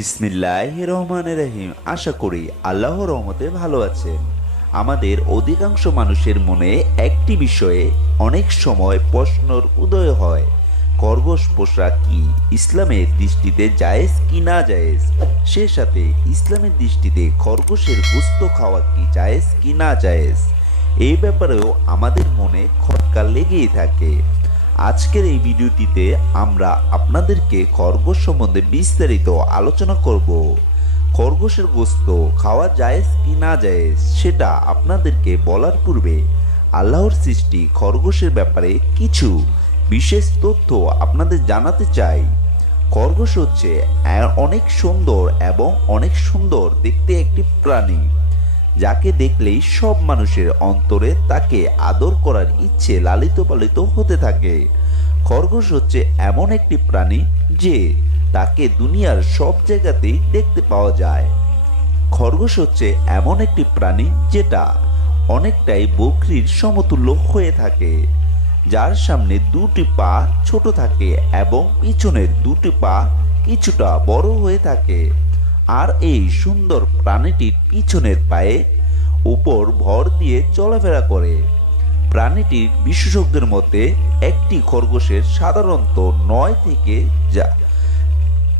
ইসমিল্লাহ রহমান রহিম। আশা করি আল্লাহ রহমতে ভালো আছেন। আমাদের অধিকাংশ মানুষের মনে একটি বিষয়ে অনেক সময় প্রশ্নর উদয় হয়। খরগোশ পোষা কি ইসলামের দৃষ্টিতে জায়েজ কি না জায়েজ? সে সাথে ইসলামের দৃষ্টিতে খরগোশের গুস্ত খাওয়া কি জায়েজ কি না জায়েজ? এই ব্যাপারেও আমাদের মনে খটকা লেগেই থাকে। আজকের এই ভিডিওটিতে আমরা আপনাদেরকে খরগোশ সম্বন্ধে বিস্তারিত আলোচনা করব। খরগোশের গোস্ত খাওয়া জায়েজ কি না জায়েজ সেটা আপনাদেরকে বলার পূর্বে আল্লাহর সৃষ্টি খরগোশের ব্যাপারে কিছু বিশেষ তথ্য আপনাদের জানাতে চাই। খরগোশ হচ্ছে অনেক সুন্দর এবং অনেক সুন্দর দেখতে একটি প্রাণী, যাকে দেখলেই সব মানুষের অন্তরে তাকে আদর করার ইচ্ছে লালিত পালিত হতে থাকে। খরগোশ হচ্ছে এমন একটি প্রাণী যে তাকে দুনিয়ার সব জায়গাতেই দেখতে পাওয়া যায়। খরগোশ হচ্ছে এমন একটি প্রাণী যেটা অনেকটাই বকরির সমতুল্য হয়ে থাকে। যার সামনে দুটি পা ছোট থাকে এবং পিছনের দুটি পা কিছুটা বড় হয়ে থাকে। আর এই সুন্দর প্রাণীটির পিছনের পায়ে উপর ভর দিয়ে চলাফেরা করে। প্রাণীটির বিশেষজ্ঞের মতে একটি খরগোশের সাধারণত নয় থেকে যা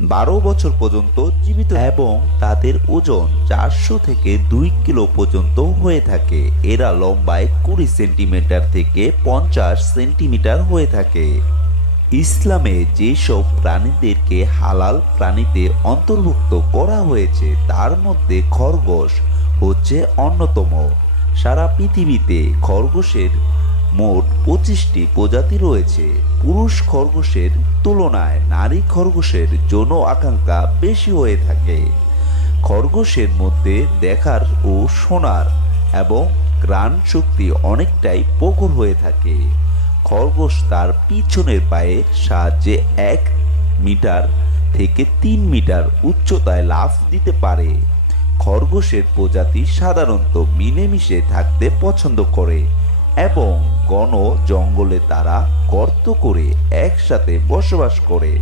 বারো বছর পর্যন্ত জীবিত এবং তাদের ওজন চারশো থেকে দুই কিলো পর্যন্ত হয়ে থাকে। এরা লম্বায় কুড়ি সেন্টিমিটার থেকে পঞ্চাশ সেন্টিমিটার হয়ে থাকে। ইসলামে যেসব প্রাণীদেরকে হালাল প্রাণীতে অন্তর্ভুক্ত করা হয়েছে, তার মধ্যে খরগোশ হচ্ছে অন্যতম। সারা পৃথিবীতে খরগোশের মোট পঁচিশটি প্রজাতি রয়েছে। পুরুষ খরগোশের তুলনায় নারী খরগোশের যৌন আকাঙ্ক্ষা বেশি হয়ে থাকে। খরগোশের মধ্যে দেখার ও শোনার এবং গ্রাণ শক্তি অনেকটাই প্রখর হয়ে থাকে। খরগোশ তার পিছনের পায়ের সাহায্যে এক মিটার থেকে তিন মিটার উচ্চতায় লাফ দিতে পারে। খরগোশের প্রজাতি সাধারণত মিলেমিশে থাকতে পছন্দ করে এবং গণ জঙ্গলে তারা গর্ত করে একসাথে বসবাস করে।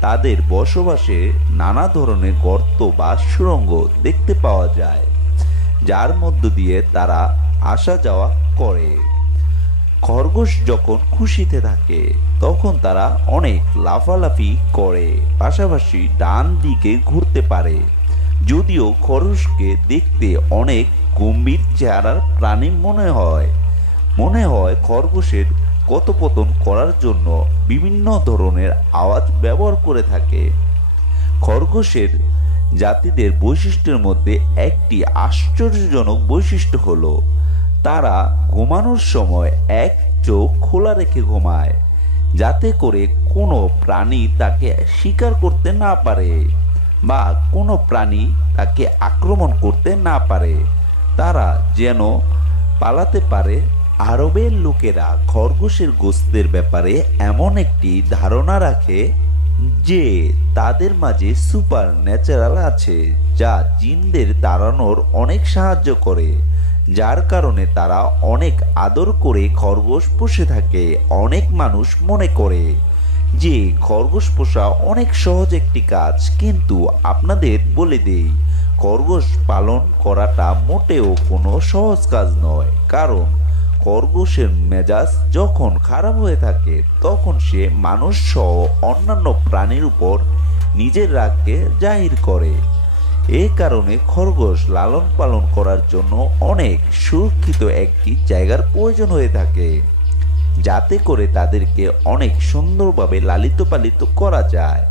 তাদের বসবাসে নানা ধরনের গর্ত বা সুরঙ্গ দেখতে পাওয়া যায়, যার মধ্য দিয়ে তারা আসা যাওয়া করে। খরগোশ যখন খুশিতে থাকে, তখন তারা অনেক লাফালাফি করে, পাশাপাশি ডান দিকে ঘুরতে পারে। যদিও খরগোশকে দেখতে অনেক গম্ভীর চেহারার প্রাণী মনে হয়। মনে হয় খরগোশের কথোপকথন করার জন্য বিভিন্ন ধরনের আওয়াজ ব্যবহার করে থাকে। খরগোশের জাতিদের বৈশিষ্ট্যের মধ্যে একটি আশ্চর্যজনক বৈশিষ্ট্য হলো, তারা ঘুমানোর সময় এক চোখ খোলা রেখে ঘুমায়, যাতে করে কোনো প্রাণী তাকে শিকার করতে না পারে। বা কোনো প্রাণী তাকে আক্রমণ করতে না পারে, তারা যেন পালাতে পারে। আরবের লোকেরা খরগোশের গোস্তের ব্যাপারে এমন একটি ধারণা রাখে যে তাদের মাঝে সুপার ন্যাচারাল আছে, যা জিনদের তাড়ানোর অনেক সাহায্য করে, যার কারণে তারা অনেক আদর করে খরগোশ পুষে থাকে, অনেক মানুষ মনে করে। যে খরগোশ পোষা অনেক সহজ একটি কাজ, কিন্তু আপনাদের বলে দেই, খরগোশ পালন করাটা মোটেও কোনো সহজ কাজ নয়, কারণ খরগোশের মেজাজ যখন খারাপ হয়ে থাকে, তখন সে মানুষ সহ অন্যান্য প্রাণীর উপর নিজের রাগকে জাহির করে। এ কারণে খরগোশ লালন পালন করার জন্য অনেক সুরক্ষিত একটি জায়গার প্রয়োজন হয়ে থাকে। যাতে করে তাদেরকে অনেক সুন্দরভাবে লালিত পালিত করা যায়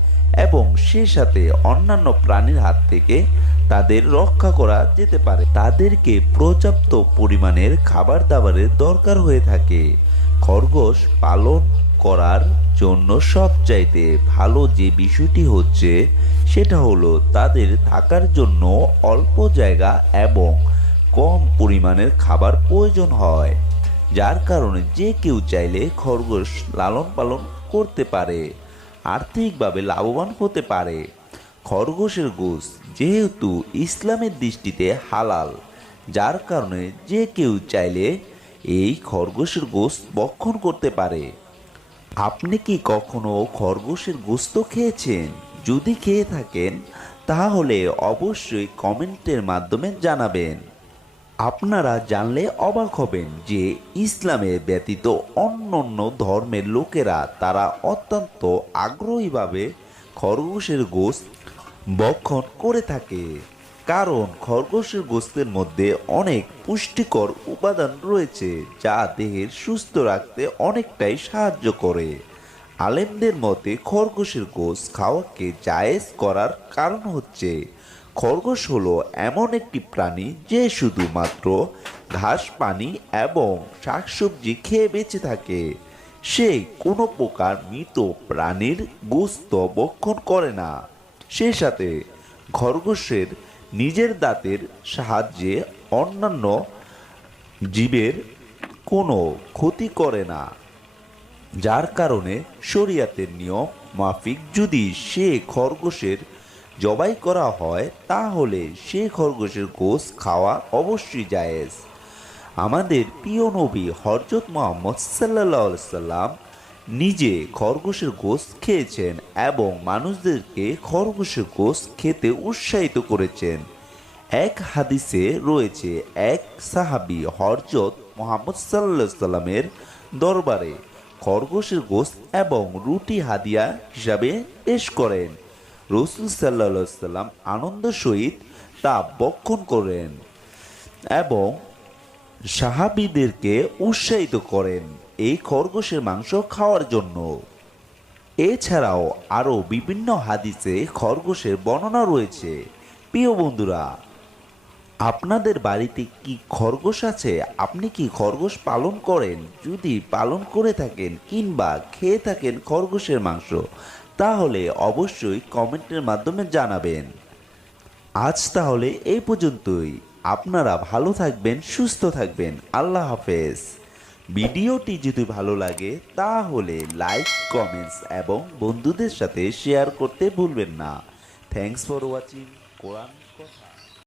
এবং সে সাথে অন্যান্য প্রাণীর হাত থেকে তাদের রক্ষা করা যেতে পারে। তাদেরকে পর্যাপ্ত পরিমাণের খাবার দাবারের দরকার হয়ে থাকে। খরগোশ পালন করার জন্য সবচাইতে ভালো যে বিষয়টি হচ্ছে, সেটা হলো তাদের থাকার জন্য অল্প জায়গা এবং কম পরিমাণের খাবার প্রয়োজন হয়। যার কারণে যে কেউ চাইলে খরগোশ লালন পালন করতে পারে, আর্থিকভাবে লাভবান হতে পারে। খরগোশের গোশ যেহেতু ইসলামের দৃষ্টিতে হালাল, যার কারণে যে কেউ চাইলে এই খরগোশের গোশ বক্ষণ করতে পারে। আপনি কি কখনো খরগোশের গোস্ত খেয়েছেন? যদি খেয়ে থাকেন, তাহলে অবশ্যই কমেন্টের মাধ্যমে জানাবেন। আপনারা জানলে অবাক হবেন যে ইসলামে ব্যতীত অন্য অন্য ধর্মের লোকেরা তারা অত্যন্ত আগ্রহীভাবে খরগোশের গোস্ত বক্ষণ করে থাকে। কারণ খরগোশের গোস্তের মধ্যে অনেক পুষ্টিকর উপাদান রয়েছে, যা দেহের সুস্থ রাখতে অনেকটাই সাহায্য করে। আলেমদের মতে খরগোশের গোস খাওয়াকে জায়েজ করার কারণ হচ্ছে খরগোশ হলো এমন একটি প্রাণী যে শুধুমাত্র ঘাস, পানি এবং শাকসবজি খেয়ে বেঁচে থাকে। সে কোনো প্রকার মৃত প্রাণীর গোস্ত বক্ষণ করে না। সে সাথে খরগোশের নিজের দাঁতের সাহায্যে অন্যান্য জীবের কোনো ক্ষতি করে না, যার কারণে শরিয়াতের নিয়ম মাফিক। যদি সে খরগোশের জবাই করা হয়, তাহলে সে খরগোশের গোস খাওয়া অবশ্যই জায়েজ। আমাদের প্রিয় নবী হরজত মোহাম্মদ সাল্লাহ সাল্লাম নিজে খরগোশের গোস খেয়েছেন এবং মানুষদেরকে খরগোশের গোস খেতে উৎসাহিত করেছেন। এক হাদিসে রয়েছে, এক সাহাবি হরজত মোহাম্মদ সাল্লাহ সাল্লামের দরবারে খরগোশের গোস্ত এবং রুটি হাদিয়া হিসাবে পেশ করেন। রসুল সাল্লা সাল্লাম আনন্দ সহিত তা বক্ষণ করেন এবং সাহাবিদেরকে উৎসাহিত করেন এই খরগোশের মাংস খাওয়ার জন্য। এছাড়াও আরও বিভিন্ন হাদিসে খরগোশের বর্ণনা রয়েছে। প্রিয় বন্ধুরা, আপনাদের বাড়িতে কি খরগোশ আছে? আপনি কি খরগোশ পালন করেন? যদি পালন করে থাকেন কিংবা খেয়ে থাকেন খরগোশের মাংস তাহলে অবশ্যই কমেন্টের মাধ্যমে জানাবেন। আজ তাহলে এই পর্যন্তই। আপনারা ভালো থাকবেন, সুস্থ থাকবেন। আল্লাহ হাফেজ। ভিডিওটি যদি ভালো লাগে, তাহলে লাইক, কমেন্টস এবং বন্ধুদের সাথে শেয়ার করতে ভুলবেন না। Thanks for watching. কোরআন